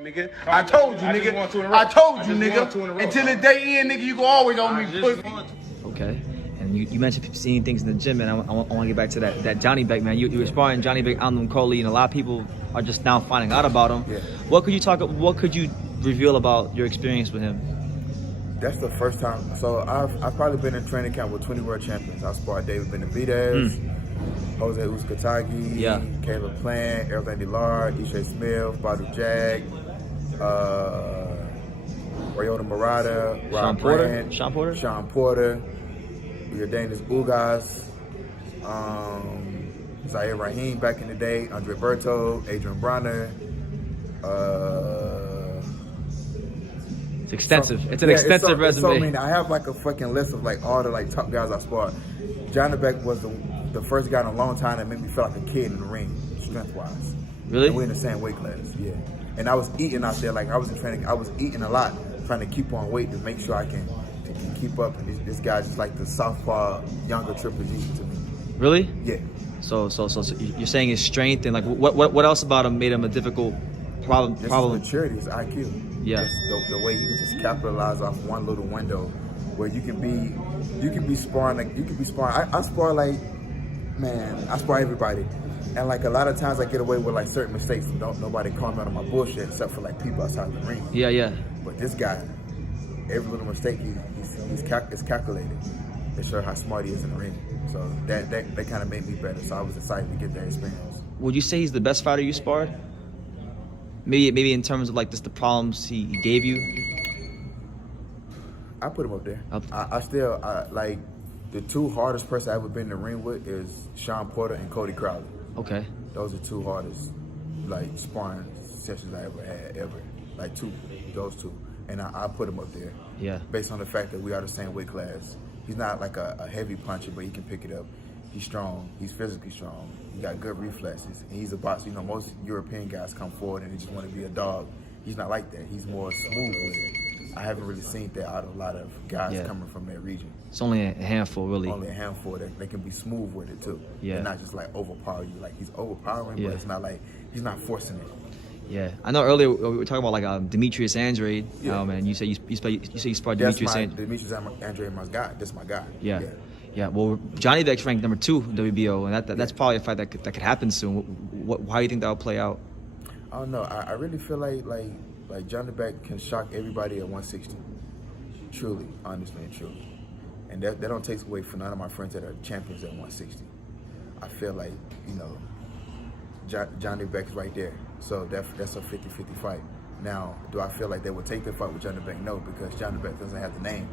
Nigga, I told you, nigga. I told you, nigga. Until the day end, nigga, you can always on me pussy. Okay. And you mentioned seeing things in the gym, and I want to get back to that Janibek, man. You were sparring Janibek on Coley, and a lot of people are just now finding out about him. Yeah. What could you reveal about your experience with him? That's the first time. So I've probably been in training camp with 20 world champions. I sparred David Benavidez, Jose Uzcategui, Caleb Plant, Errol Dillard, Ishe Smith, Badu Jag, Ryota Murata, Sean Porter, Yordanis Ugas, Zaire Rahim back in the day, Andre Berto, Adrian Bronner. It's extensive. It's an extensive resume. So many. I have like a fucking list of like all the like top guys I sparred. John the Beck was the first guy in a long time that made me feel like a kid in the ring, strength-wise. Really? And we're in the same weight class, yeah. And I was eating out there, like I was in training, I was eating a lot, trying to keep on weight to make sure I can keep up. And this guy just like the southpaw, younger Triple G to me. Really? Yeah. So you're saying his strength and like what else about him made him a difficult problem? His maturity, his IQ. Yeah. The way he can just capitalize off one little window where you can be sparring like I spar like, man, I spar everybody. And like a lot of times I get away with like certain mistakes and don't nobody call me out on my bullshit except for like people outside the ring. Yeah, yeah. But this guy, every little mistake is calculated. They show how smart he is in the ring. So that kind of made me better. So I was excited to get that experience. Would you say he's the best fighter you sparred? Maybe in terms of like just the problems he gave you. I put him up there. I still like the two hardest person I ever been in the ring with is Sean Porter and Cody Crowley. Okay. Those are two hardest like sparring sessions I ever had ever. Like those two, and I put him up there. Yeah. Based on the fact that we are the same weight class. He's not like a heavy puncher, but he can pick it up. He's strong. He's physically strong. He got good reflexes. And he's a boxer. You know, most European guys come forward and they just want to be a dog. He's not like that. He's more smooth with it. I haven't really seen that out of a lot of guys coming from that region. It's only a handful, really. Only a handful that they can be smooth with it too. Yeah. And not just like overpower you. Like he's overpowering, but it's not like he's not forcing it. Yeah, I know. Earlier we were talking about like Demetrius Andrade. Yeah. Man, you say you sparred Demetrius Andrade. Demetrius Andrade, my guy. That's my guy. Yeah. Yeah. Well, Johnny Beck's ranked number 2 in WBO, and that's probably a fight that could happen soon. How do you think that'll play out? I don't know. I really feel like John the Beck can shock everybody at 160. Truly, honestly, and truly. And that don't take away from none of my friends that are champions at 160. I feel like, you know, John the Beck's right there. So that's a 50-50 fight. Now, do I feel like they would take the fight with John the Beck? No, because John the Beck doesn't have the name.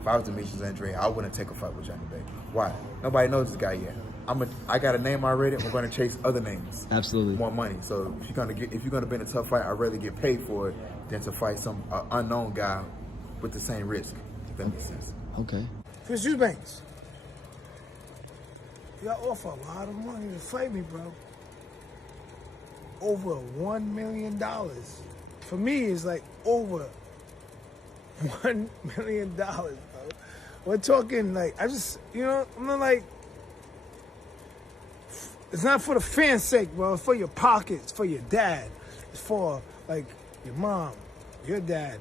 If I was Demetrius Andrade, I wouldn't take a fight with John the Beck. Why? Nobody knows this guy yet. I got a name already. We're going to chase other names. Absolutely. More money. So if you're gonna be in a tough fight, I'd rather get paid for it than to fight some unknown guy with the same risk. If that makes sense. Okay. Chris Eubanks, you got offer a lot of money to fight me, bro. Over $1 million. For me, it's like over $1 million, bro. We're talking like, I'm not like, it's not for the fan's sake, bro. It's for your pockets, for your dad. It's for like your mom, your dad.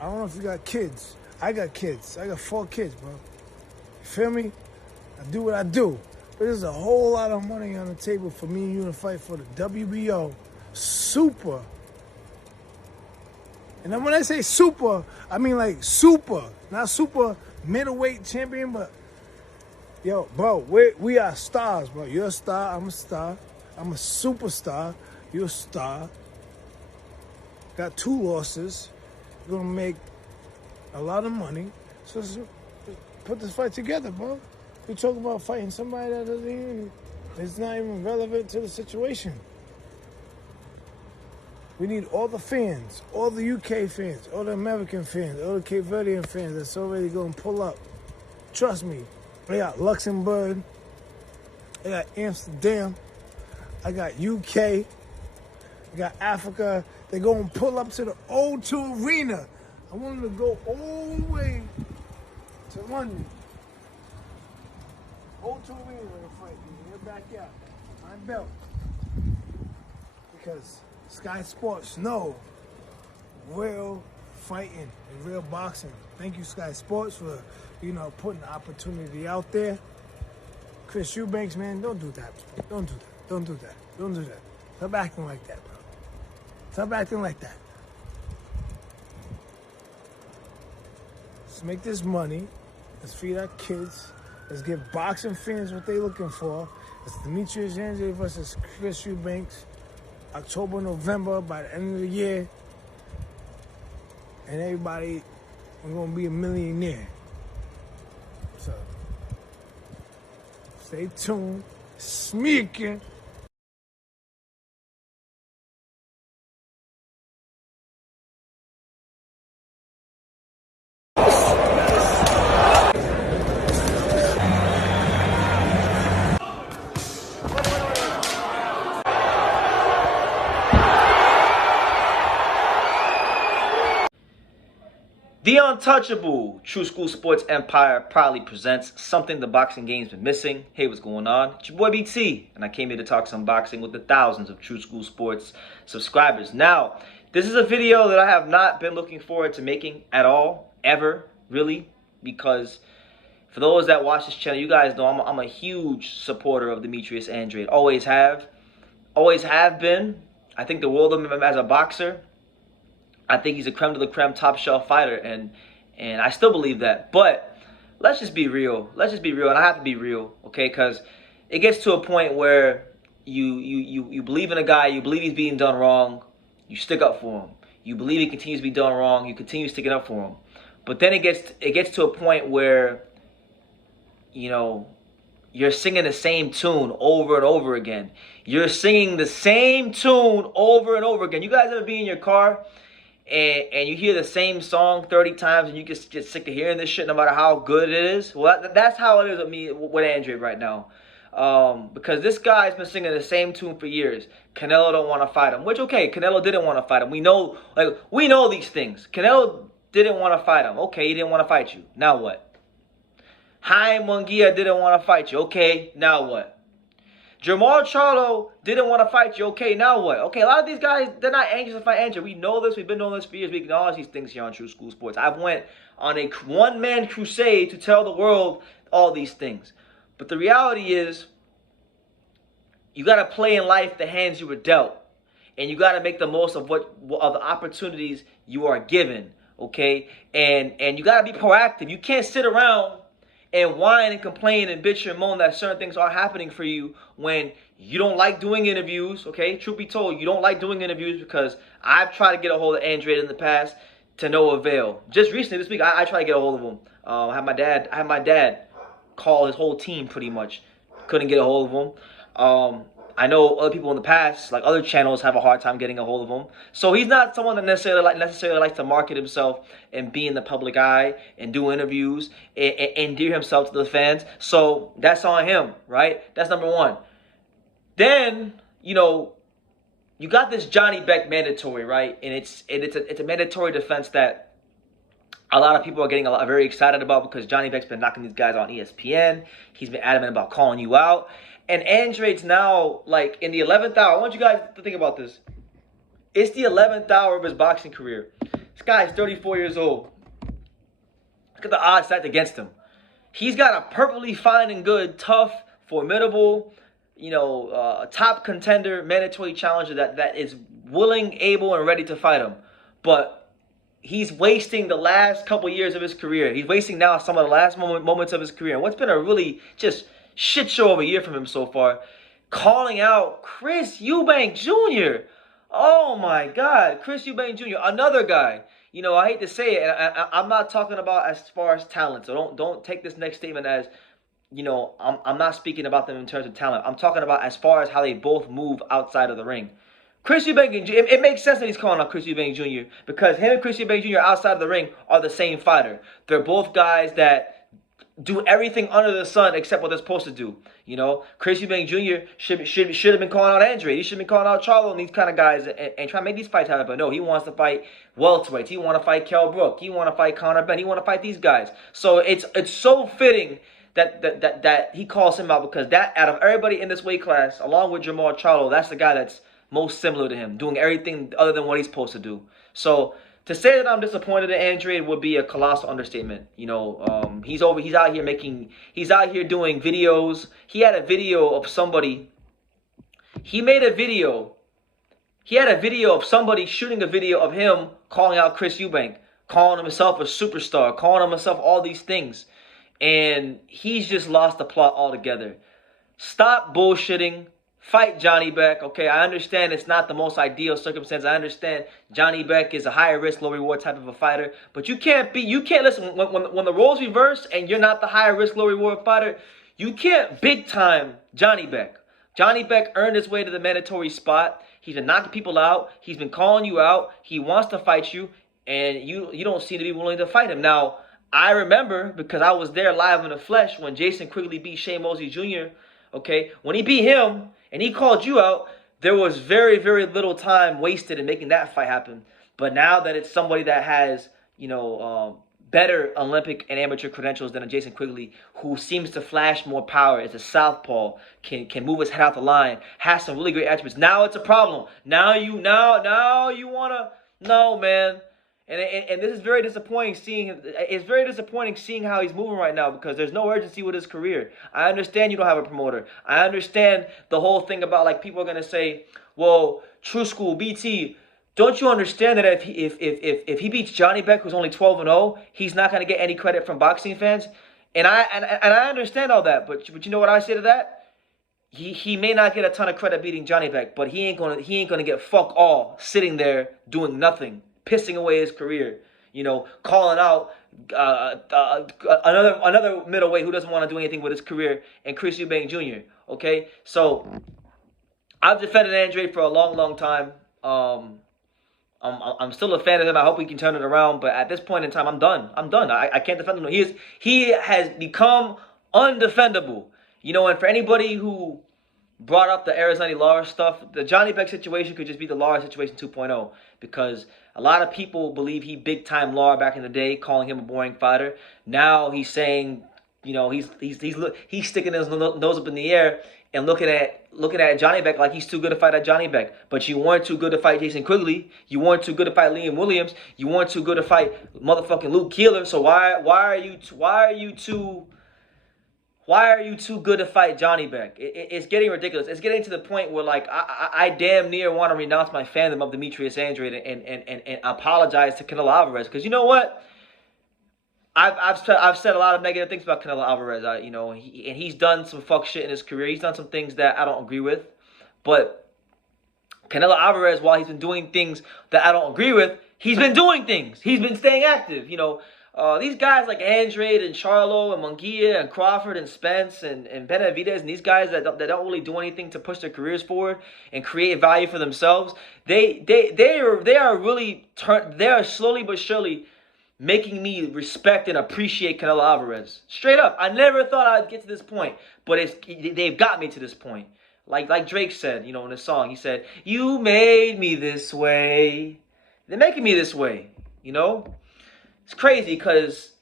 I don't know if you got kids. I got kids. I got 4 kids, bro. You feel me? I do what I do. But there's a whole lot of money on the table for me and you to fight for the WBO super. And then when I say super, I mean like super. Not super middleweight champion, but yo, bro, we are stars, bro. You're a star, I'm a star. I'm a superstar. You're a star. Got 2 losses. You're gonna make a lot of money. So put this fight together, bro. We talk about fighting somebody that is not even relevant to the situation. We need all the fans, all the UK fans, all the American fans, all the Cape Verdean fans that's already going to pull up. Trust me. I got Luxembourg. I got Amsterdam. I got UK. I got Africa. They're going to pull up to the O2 Arena. I want them to go all the way to London. O2 Arena to fight me in your backyard. My belt. Because Sky Sports, no. Real fighting and real boxing. Thank you, Sky Sports, for, putting the opportunity out there. Chris Eubanks, man, don't do that. Don't do that. Don't do that. Don't do that. Stop acting like that, bro. Stop acting like that. Let's make this money. Let's feed our kids. Let's give boxing fans what they're looking for. It's Demetrius Andrade versus Chris Eubanks. October, November, by the end of the year. And everybody, we're going to be a millionaire. So, stay tuned. Sneaking. The Untouchable True School Sports Empire proudly presents something the boxing game's been missing. Hey, what's going on? It's your boy BT, and I came here to talk some boxing with the thousands of True School Sports subscribers. Now, this is a video that I have not been looking forward to making at all, ever, really, because for those that watch this channel, you guys know I'm a huge supporter of Demetrius Andrade. Always have been. I think the world of him as a boxer. I think he's a creme de la creme, top shelf fighter, and I still believe that. But let's just be real. Let's just be real, and I have to be real, okay? Because it gets to a point where you believe in a guy, you believe he's being done wrong, you stick up for him. You believe he continues to be done wrong, you continue sticking up for him. But then it gets to a point where, you're singing the same tune over and over again. You're singing the same tune over and over again. You guys ever be in your car and you hear the same song 30 times and you just get sick of hearing this shit no matter how good it is? Well, that's how it is with me, with Andrade right now. Because this guy's been singing the same tune for years. Canelo don't want to fight him. Which, okay, Canelo didn't want to fight him. We know these things. Canelo didn't want to fight him. Okay, he didn't want to fight you. Now what? Jaime Munguia didn't want to fight you. Okay, now what? Jermall Charlo didn't want to fight you. Okay, now what? Okay, a lot of these guys, they're not anxious to fight Andrade. We know this. We've been knowing this for years. We acknowledge these things here on True School Sports. I've went on a one-man crusade to tell the world all these things. But the reality is, you got to play in life the hands you were dealt. And you got to make the most of of the opportunities you are given. Okay? And you got to be proactive. You can't sit around and whine and complain and bitch and moan that certain things are happening for you when you don't like doing interviews, okay? Truth be told, you don't like doing interviews, because I've tried to get a hold of Andrade in the past to no avail. Just recently, this week, I tried to get a hold of him. I had my dad call his whole team pretty much. Couldn't get a hold of him. I know other people in the past, like other channels, have a hard time getting a hold of him. So he's not someone that necessarily likes to market himself and be in the public eye and do interviews and endear himself to the fans. So that's on him, right? That's number one. Then, you got this Johnny Beck mandatory, right? And it's a mandatory defense that a lot of people are getting very excited about, because Johnny Beck's been knocking these guys on ESPN. He's been adamant about calling you out. And Andrade's now, like, in the 11th hour. I want you guys to think about this. It's the 11th hour of his boxing career. This guy's 34 years old. Look at the odds stacked against him. He's got a perfectly fine and good, tough, formidable, top contender, mandatory challenger that is willing, able, and ready to fight him. But he's wasting the last couple years of his career. He's wasting now some of the last moments of his career. And what's been a really just shit show of a year from him so far, calling out Chris Eubank Jr. Oh my God, Chris Eubank Jr., another guy. I hate to say it, and I'm not talking about as far as talent. So don't take this next statement as, I'm not speaking about them in terms of talent. I'm talking about as far as how they both move outside of the ring. Chris Eubank Jr., it makes sense that he's calling out Chris Eubank Jr. because him and Chris Eubank Jr. outside of the ring are the same fighter. They're both guys that do everything under the sun except what they're supposed to do. Chris Eubank Jr. should have been calling out Andrade. He should have been calling out Charlo and these kind of guys and trying to make these fights happen. But no, he wants to fight welterweights. He wants to fight Kell Brook. He wants to fight Conor Benn. He wants to fight these guys. So it's so fitting that he calls him out, because that, out of everybody in this weight class, along with Jermall Charlo, that's the guy that's most similar to him, doing everything other than what he's supposed to do. So to say that I'm disappointed in Andrade would be a colossal understatement. You know, he's out here doing videos. He had a video of somebody. He had a video of somebody shooting a video of him calling out Chris Eubank, calling himself a superstar, calling himself all these things. And he's just lost the plot altogether. Stop bullshitting. Fight Johnny Beck. Okay, I understand it's not the most ideal circumstance. I understand Johnny Beck is a higher risk, low reward type of a fighter. But you can't listen, when the roles reverse and you're not the higher risk, low reward fighter, you can't big time Johnny Beck. Johnny Beck earned his way to the mandatory spot. He's been knocking people out. He's been calling you out. He wants to fight you, and you don't seem to be willing to fight him. Now, I remember, because I was there live in the flesh, when Jason Quigley beat Shane Mosley Jr., okay? When he beat him and he called you out, there was very, very little time wasted in making that fight happen. But now that it's somebody that has, you know, better Olympic and amateur credentials than a Jason Quigley, who seems to flash more power, is a southpaw, can move his head out the line, has some really great attributes. Now it's a problem. Now you wanna, no, man. And this is very disappointing seeing him. It's very disappointing seeing how he's moving right now, because there's no urgency with his career. I understand you don't have a promoter. I understand the whole thing about, like, people are gonna say, well, True School, BT, don't you understand that if he beats Johnny Beck, who's only 12-0, he's not gonna get any credit from boxing fans? And I understand all that, but you know what I say to that? He may not get a ton of credit beating Johnny Beck, but he ain't gonna get fuck all sitting there doing nothing, pissing away his career, you know, calling out another middleweight who doesn't want to do anything with his career, and Chris Eubank Jr. Okay, so I've defended Andrade for a long time. I'm still a fan of him. I hope we can turn it around, but at this point in time, I'm done. I can't defend him. He has become undefendable. You know, and for anybody who brought up the Arizona Lara stuff, the Johnny Beck situation could just be the Lara situation 2.0, because a lot of people believe he big-time Lara back in the day, calling him a boring fighter. Now he's saying, you know, he's sticking his nose up in the air and looking at Johnny Beck like he's too good to fight at Johnny Beck. But you weren't too good to fight Jason Quigley. You weren't too good to fight Liam Williams. You weren't too good to fight motherfucking Luke Keeler. So why are you too good to fight Johnny Beck? It's getting ridiculous. It's getting to the point where, like, I damn near want to renounce my fandom of Demetrius Andrade and apologize to Canelo Alvarez, because you know what? I've said a lot of negative things about Canelo Alvarez. You know, he's done some fuck shit in his career. He's done some things that I don't agree with. But Canelo Alvarez, while he's been doing things that I don't agree with, he's been doing things. He's been staying active. You know, these guys like Andrade and Charlo and Munguia and Crawford and Spence and Benavidez, and these guys that don't really do anything to push their careers forward and create value for themselves, they are slowly but surely making me respect and appreciate Canelo Alvarez. Straight up, I never thought I'd get to this point, but they've got me to this point. Like Drake said, you know, in the song, he said, "You made me this way." They're making me this way, you know. It's crazy, because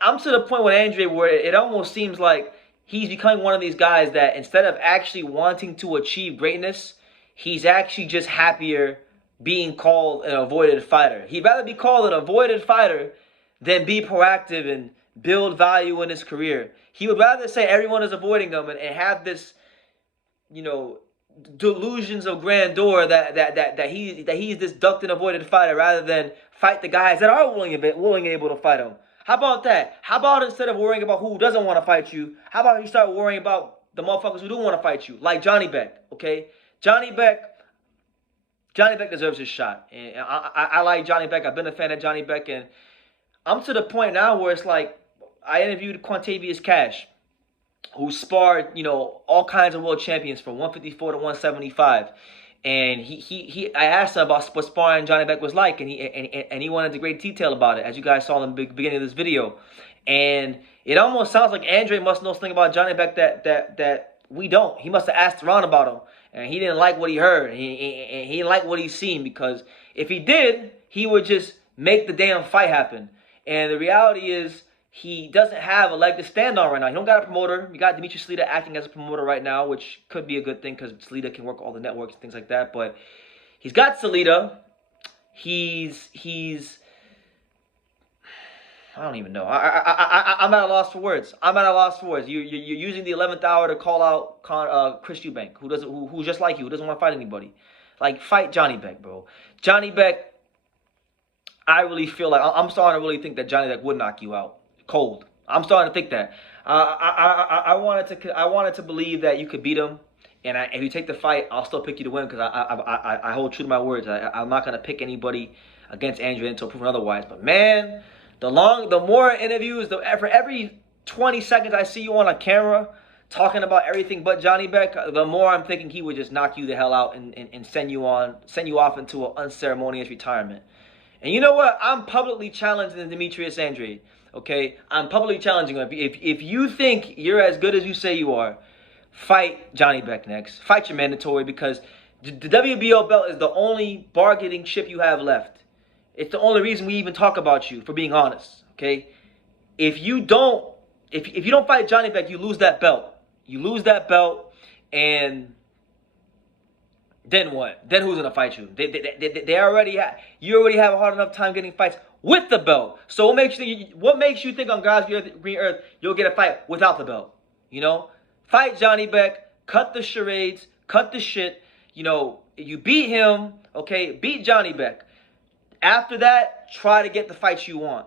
I'm to the point with Andrade where it almost seems like he's becoming one of these guys that, instead of actually wanting to achieve greatness, he's actually just happier being called an avoided fighter. He'd rather be called an avoided fighter than be proactive and build value in his career. He would rather say everyone is avoiding him and have this, you know, delusions of grandeur that he's this ducked and avoided fighter, rather than fight the guys that are willing and able to fight him. How about that? How about, instead of worrying about who doesn't want to fight you, how about you start worrying about the motherfuckers who do want to fight you, like Johnny Beck? Okay, Johnny Beck deserves his shot, and I like Johnny Beck. I've been a fan of Johnny Beck, and I'm to the point now where it's like, I interviewed Quantavious Cash, who sparred, you know, all kinds of world champions from 154 to 175, and I asked him about what sparring Johnny Beck was like, and he went into great detail about it, as you guys saw in the beginning of this video. And it almost sounds like Andre must know something about Johnny Beck that we don't. He must have asked around about him, and he didn't like what he heard. He didn't like what he's seen, because if he did, he would just make the damn fight happen. And the reality is, he doesn't have a leg to stand on right now. He don't got a promoter. You got Demetrius Salita acting as a promoter right now, which could be a good thing because Salita can work all the networks and things like that. But he's got Salita. He's I don't even know. I'm at a loss for words. I'm at a loss for words. You're using the 11th hour to call out Chris Eubank, who's just like you, who doesn't want to fight anybody. Like, fight Johnny Beck, bro. Johnny Beck, I really feel like I'm starting to really think that Johnny Beck would knock you out cold. I'm starting to think that. I wanted to believe that you could beat him, and if you take the fight, I'll still pick you to win because I hold true to my words. I'm not gonna pick anybody against Andrade until proven otherwise. But man, the more interviews, for every 20 seconds I see you on a camera talking about everything but Johnny Beck, the more I'm thinking he would just knock you the hell out and send you off into an unceremonious retirement. And you know what? I'm publicly challenging Demetrius Andrade. Okay, I'm publicly challenging him. If you think you're as good as you say you are, fight Johnny Beck next. Fight your mandatory because the WBO belt is the only bargaining chip you have left. It's the only reason we even talk about you, for being honest. Okay, if you don't fight Johnny Beck, you lose that belt. You lose that belt, and then what? Then who's gonna fight you? You already have a hard enough time getting fights with the belt. So what makes you think on God's green earth you'll get a fight without the belt? You know, fight Johnny Beck, cut the charades, cut the shit. You know, you beat him, okay? Beat Johnny Beck. After that, try to get the fights you want.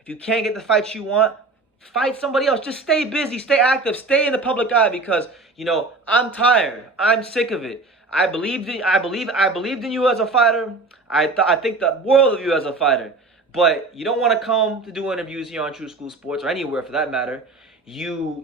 If you can't get the fights you want, fight somebody else. Just stay busy, stay active, stay in the public eye because, you know, I'm tired. I'm sick of it. I believed in you as a fighter. I think the world of you as a fighter. But you don't want to come to do interviews here on True School Sports or anywhere for that matter. You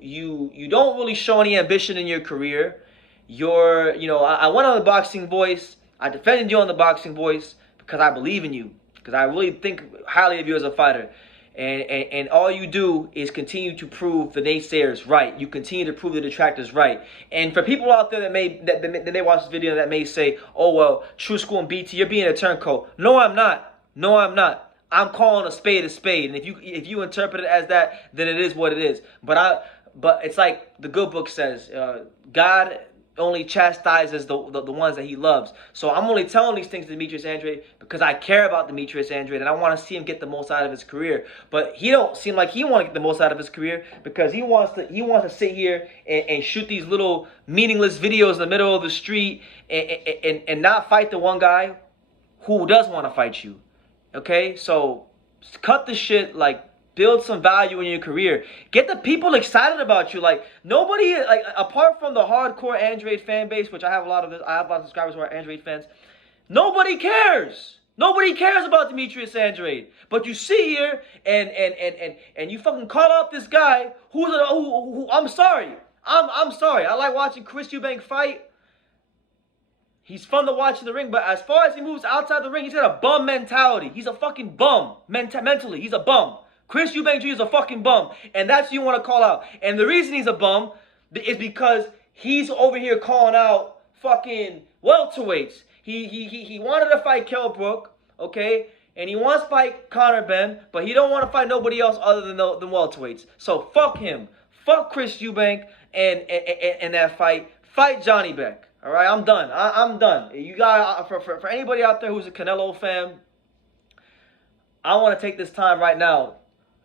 don't really show any ambition in your career. I went on the Boxing Voice. I defended you on the Boxing Voice because I believe in you. Because I really think highly of you as a fighter. And all you do is continue to prove the naysayers right. You continue to prove the detractors right. And for people out there that may watch this video that may say, oh, well, True School and BT, you're being a turncoat. No, I'm not. No, I'm not. I'm calling a spade a spade. And if you interpret it as that, then it is what it is. But it's like the good book says, God only chastises the ones that he loves. So I'm only telling these things to Demetrius Andrade because I care about Demetrius Andrade and I want to see him get the most out of his career. But he don't seem like he want to get the most out of his career because he wants to sit here and shoot these little meaningless videos in the middle of the street and not fight the one guy who does want to fight you. Okay, so cut the shit, like build some value in your career. Get the people excited about you. Like nobody, like apart from the hardcore Andrade fan base, which I have a lot of subscribers who are Andrade fans. Nobody cares. Nobody cares about Demetrius Andrade. But you sit here and you fucking call out this guy who I'm sorry. I'm sorry. I like watching Chris Eubank fight. He's fun to watch in the ring, but as far as he moves outside the ring, he's got a bum mentality. He's a fucking bum. Mentally, he's a bum. Chris Eubank Jr. is a fucking bum. And that's who you want to call out. And the reason he's a bum is because he's over here calling out fucking welterweights. He wanted to fight Kell Brook, okay? And he wants to fight Conor Benn, but he don't want to fight nobody else other than welterweights. So fuck him. Fuck Chris Eubank and that fight. Fight Johnny Beck. All right, I'm done. I'm done. You got for anybody out there who's a Canelo fan, I want to take this time right now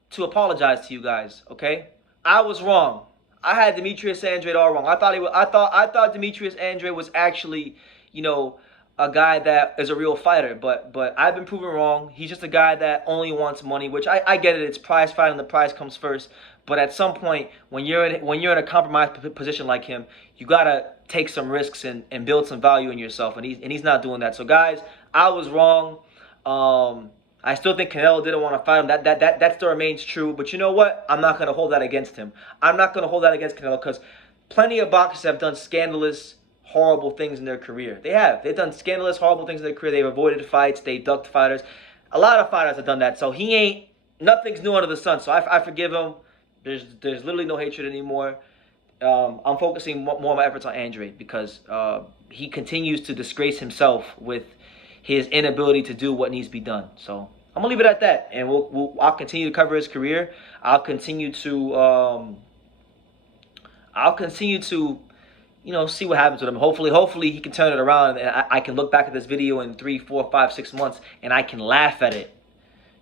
to apologize to you guys. Okay, I was wrong. I had Demetrius Andrade all wrong. I thought Demetrius Andrade was actually, you know, a guy that is a real fighter. But I've been proven wrong. He's just a guy that only wants money, which I get it. It's prize fighting. The prize comes first. But at some point, when you're in a compromised position like him, you gotta take some risks and build some value in yourself. And he's not doing that. So guys, I was wrong. I still think Canelo didn't want to fight him. That still remains true. But you know what? I'm not gonna hold that against him. I'm not gonna hold that against Canelo because plenty of boxers have done scandalous, horrible things in their career. They've done scandalous, horrible things in their career. They've avoided fights. They ducked fighters. A lot of fighters have done that. So nothing's new under the sun. So I forgive him. There's literally no hatred anymore. I'm focusing more of my efforts on Andrade because he continues to disgrace himself with his inability to do what needs to be done. So I'm gonna leave it at that, and I'll continue to cover his career. I'll continue to see what happens with him. Hopefully he can turn it around, and I can look back at this video in 3, 4, 5, 6 months, and I can laugh at it.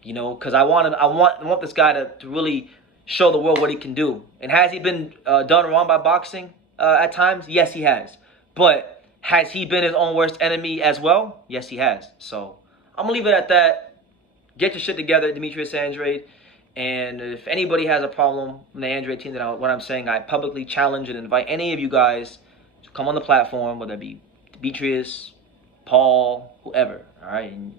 Because I want this guy to really show the world what he can do. And has he been done wrong by boxing at times? Yes, he has. But has he been his own worst enemy as well? Yes, he has. So I'm gonna leave it at that. Get your shit together, Demetrius Andrade. And if anybody has a problem with the Andrade team, what I'm saying, I publicly challenge and invite any of you guys to come on the platform, whether it be Demetrius, Paul, whoever. All right, and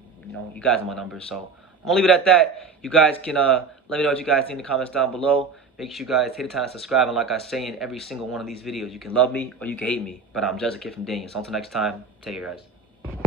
you guys have my number, so I'm gonna leave it at that. You guys can let me know what you guys think in the comments down below. Make sure you guys hit the time to subscribe, and like I say in every single one of these videos, you can love me or you can hate me, but I'm just a kid from Daniel. So until next time, take care, guys.